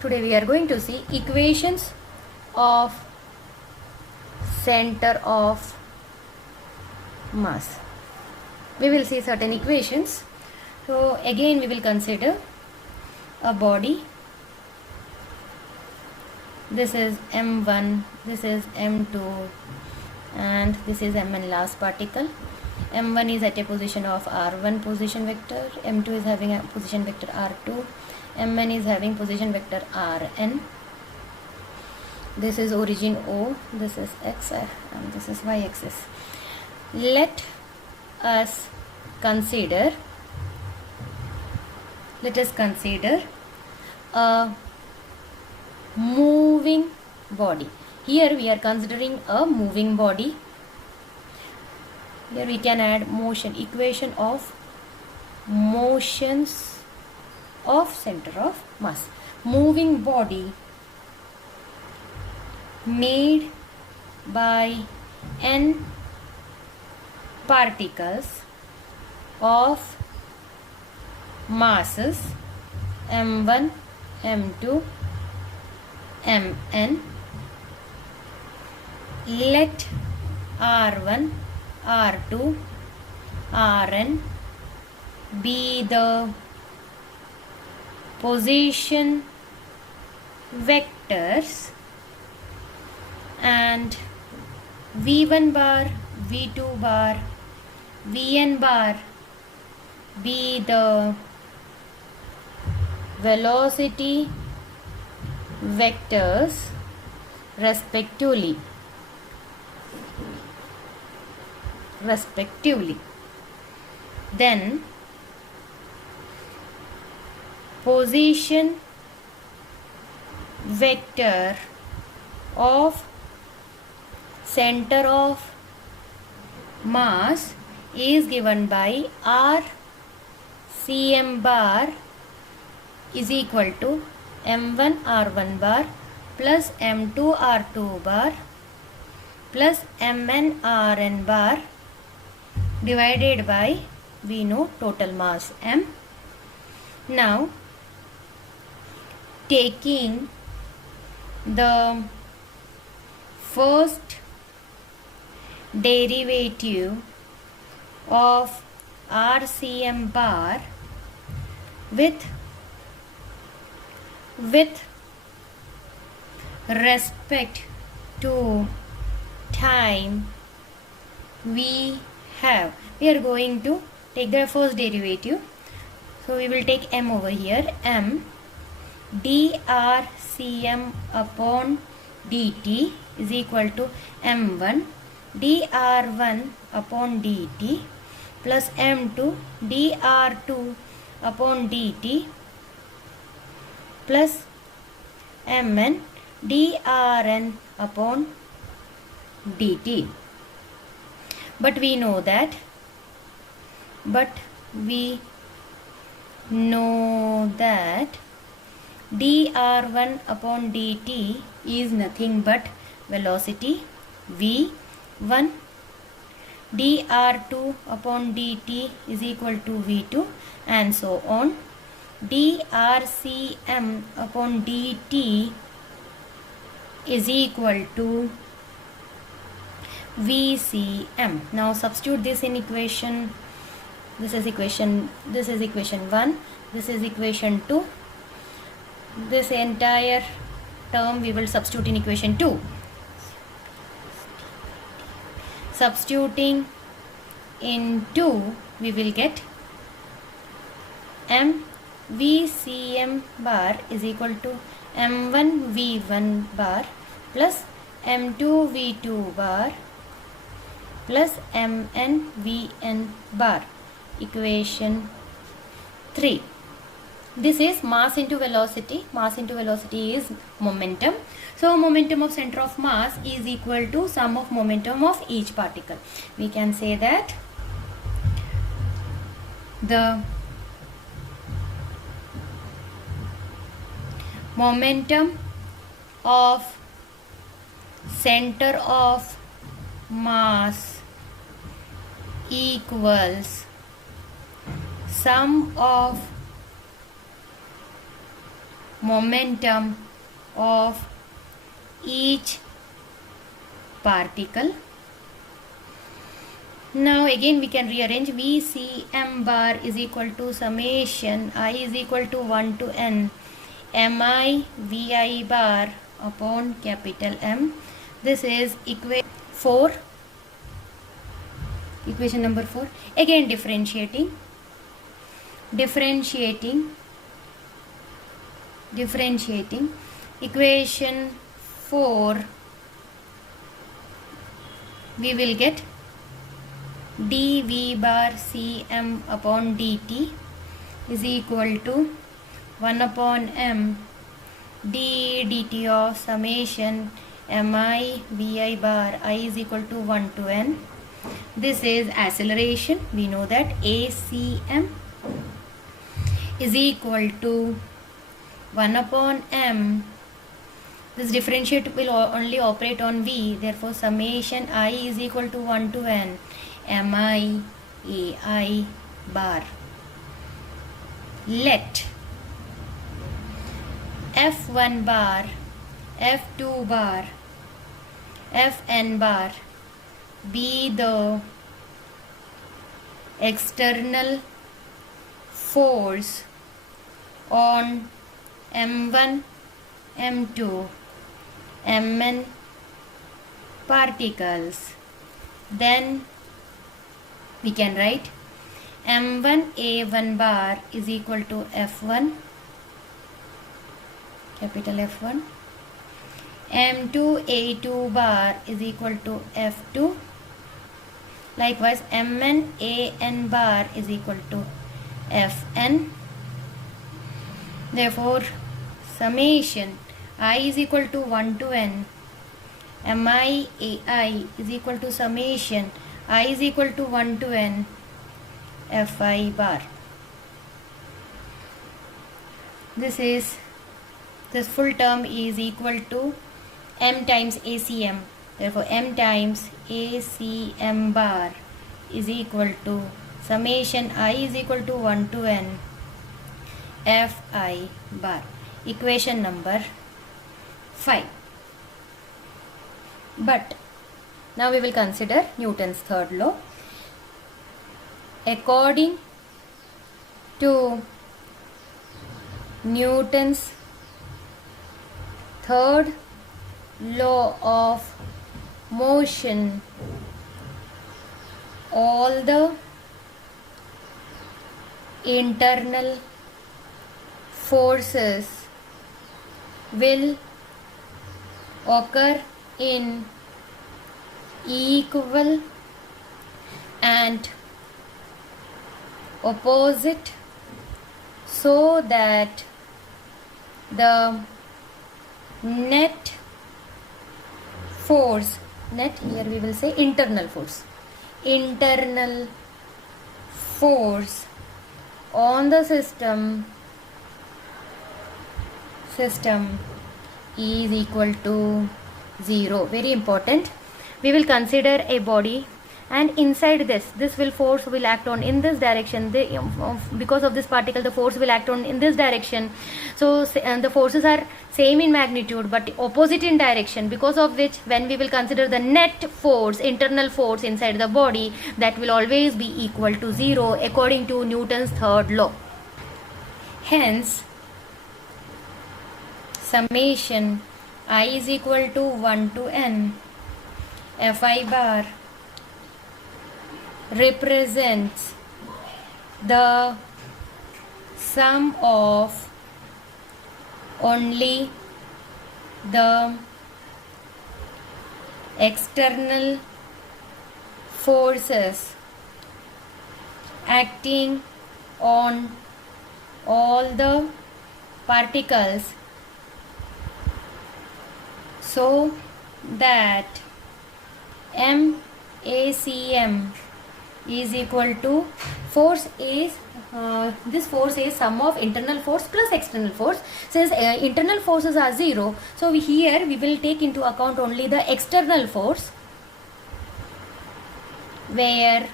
Today we are going to see equations of center of mass. We will see certain equations. So again we will consider a body. This is m1, this is m2, and this is mn last particle. m1 is at a position of r1 position vector, m2 is having a position vector r2, mn is having position vector rn. This is origin O, this is x and this is y axis. Let us consider a moving body. Here we are considering a moving body. Here we can add motion, equation of motions of center of mass. Moving body made by n particles of masses m1, m2, mn. Let r1, r2, rn be the position vectors and v1 bar, v2 bar, vn bar be the velocity vectors respectively. Then position vector of center of mass is given by r cm bar is equal to m1 r1 bar plus m2 r2 bar plus mn rn bar divided by, we know, total mass m. Now taking the first derivative of RCM bar with respect to time, we are going to take the first derivative. So we will take m over here, m drcm upon dt is equal to m1 dr1 upon dt plus m2 dr2 upon dt plus mn drn upon dt. But we know that dr1 upon dt is nothing but velocity v1, dr2 upon dt is equal to v2, and so on. drcm upon dt is equal to vcm. Now substitute this in equation. This is equation 1, this is equation 2. This entire term we will substitute in equation 2. Substituting in 2, we will get m vcm bar is equal to m1 v1 bar plus m2 v2 bar plus mn vn bar. Equation 3. This is mass into velocity. Mass into velocity is momentum. So momentum of center of mass is equal to sum of momentum of each particle. We can say that the momentum of center of mass equals sum of momentum of each particle. Now again we can rearrange. Vcm bar is equal to summation I is equal to 1 to n mi vi bar upon capital M. This is equation number 4. Again differentiating equation 4, we will get dv bar cm upon dt is equal to 1 upon m d dt of summation mi vi bar I is equal to 1 to n. This is acceleration. We know that acm is equal to 1 upon m. This differentiate will only operate on v. Therefore, summation I is equal to 1 to n mi ai bar. Let f1 bar, f2 bar, fn bar be the external force on m1, m2, mn particles. Then we can write m1 a1 bar is equal to f1, capital F1, m2 a2 bar is equal to f2. Likewise, mn an bar is equal to fn. Therefore, summation I is equal to 1 to n mi ai is equal to summation I is equal to 1 to n fi bar. This full term is equal to m times acm. Therefore, m times acm bar is equal to summation I is equal to 1 to n fi bar. Equation number 5. But now we will consider Newton's third law. According to Newton's third law of motion, all the internal forces will occur in equal and opposite, so that the net force, net here we will say internal force on the system is equal to 0. Very important. We will consider a body, and inside this force will act on in this direction. Because of this particle, the force will act on in this direction. So the forces are same in magnitude but opposite in direction, because of which when we will consider the net force, internal force inside the body, that will always be equal to 0 according to Newton's third law. Hence, summation I is equal to 1 to n fi bar represents the sum of only the external forces acting on all the particles, so that MACM is equal to force is this force is sum of internal force plus external force. Since internal forces are 0, so here we will take into account only the external force, where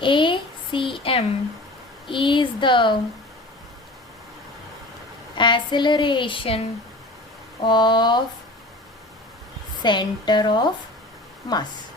ACM is the acceleration of center of mass.